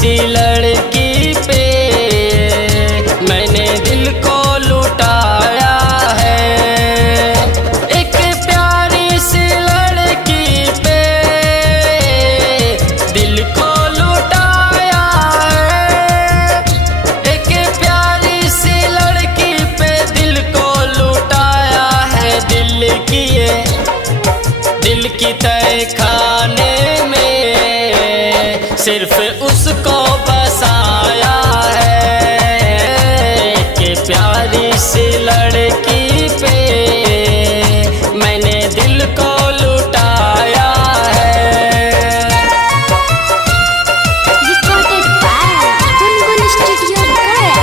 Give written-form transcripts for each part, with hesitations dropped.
सी लड़की पे मैंने दिल को लुटाया है। एक प्यारी सी लड़की पे दिल को लुटाया है। एक प्यारी सी लड़की पे दिल को लुटाया है। दिल की तय खाने में सिर्फ उसको बसाया है कि प्यारी सी लड़की पे मैंने दिल को लुटाया है। Recorded by Gungun Studio Gaya।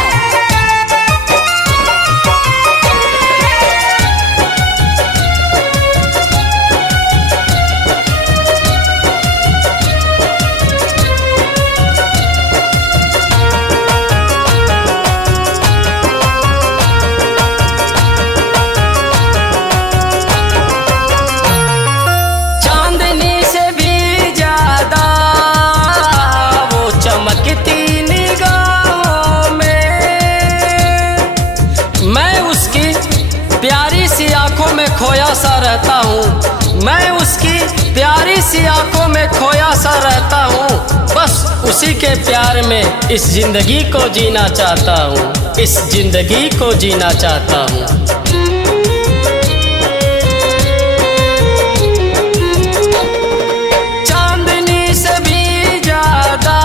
प्यारी सी आंखों में खोया सा रहता हूँ। मैं उसकी प्यारी सी आंखों में खोया सा रहता हूँ। बस उसी के प्यार में इस जिंदगी को जीना चाहता हूँ। इस जिंदगी को जीना चाहता हूँ। चांदनी से भी ज्यादा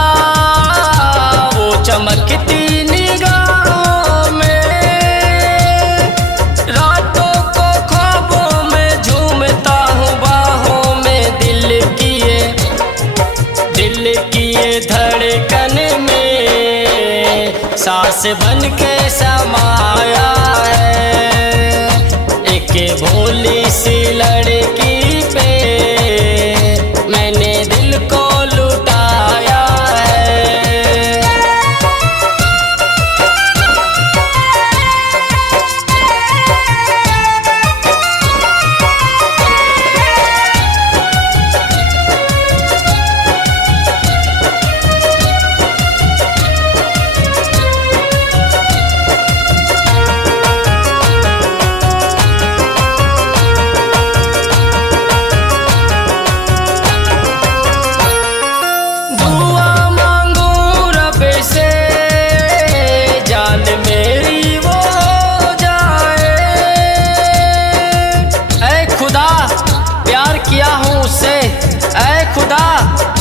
वो चमकती धड़कन में सांस बन के समाया है। एक भोली सी लड़की पे मैंने दिल को लुटाया है।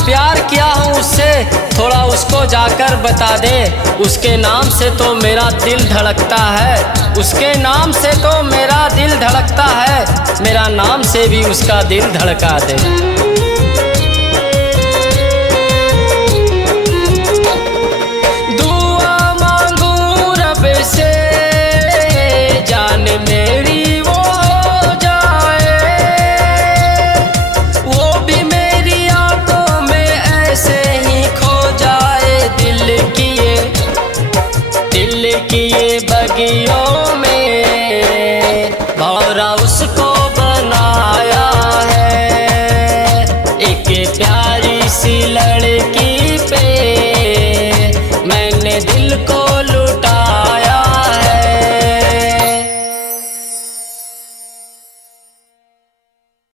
प्यार किया हूँ उससे, थोड़ा उसको जाकर बता दे। उसके नाम से तो मेरा दिल धड़कता है। उसके नाम से तो मेरा दिल धड़कता है। मेरा नाम से भी उसका दिल धड़का दे। दुआ मांगू रब से जान मेरी किए बगियों में भौरा उसको बनाया है। एक प्यारी सी लड़की पे मैंने दिल को